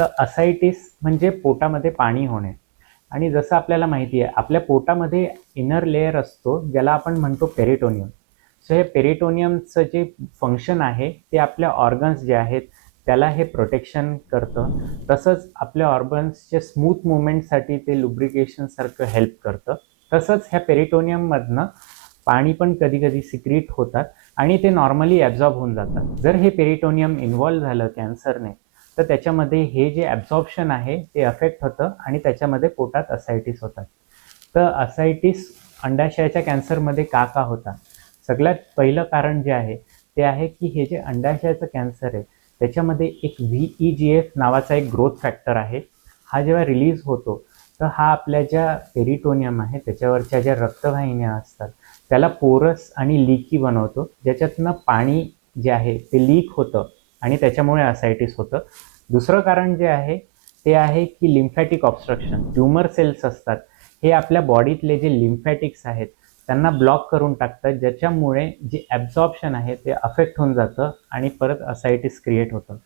तर असायटिस म्हणजे पोटामध्ये पाणी होणे. आणि जसं आपल्याला माहिती आहे, आपल्या पोटामध्ये इनर लेयर असतो ज्याला आपण म्हणतो पेरिटोनियम. सो हे पेरिटोनियमचं जे फंक्शन आहे ते आपल्या ऑर्गन्स जे आहेत त्याला हे प्रोटेक्शन करतं. तसंच आपल्या ऑर्गन्सचे स्मूथ मुवमेंटसाठी ते लुब्रिकेशनसारखं हेल्प करतं. तसंच ह्या पेरिटोनियममधनं पाणी पण कधी कधी सिक्रीट होतात आणि ते नॉर्मली ॲब्झॉर्ब होऊन जातात. जर हे पेरिटोनियम इन्व्हॉल्व झालं कॅन्सरने, तर त्याच्यामध्ये हे जे ॲब्झॉर्प्शन आहे ते अफेक्ट होतं आणि त्याच्यामध्ये पोटात असायटिस होतात. तर असायटिस अंडाशयाच्या कॅन्सरमध्ये का होता? सगळ्यात पहिलं कारण जे आहे ते आहे की हे जे अंडाशयाचं कॅन्सर आहे त्याच्यामध्ये एक VEGF नावाचा एक ग्रोथ फॅक्टर आहे. हा जेव्हा रिलीज होतो तर हा आपल्या ज्या पेरिटोनियम आहे त्याच्यावरच्या ज्या रक्तवाहिन्या असतात त्याला पोरस आणि लीकी बनवतो, ज्याच्यातनं पाणी जे आहे ते लीक होतं आणि त्याच्यामुळे असायटिस होतं. दुसरं कारण जे आहे ते आहे की लिम्फॅटिक ऑब्स्ट्रक्शन. ट्यूमर सेल्स असतात, हे आपल्या बॉडीतले जे लिम्फॅटिक्स आहेत त्यांना ब्लॉक करून टाकतात, ज्याच्यामुळे जे ॲब्झॉर्प्शन आहे ते अफेक्ट होऊन जातं आणि परत असायटिस क्रिएट होतं.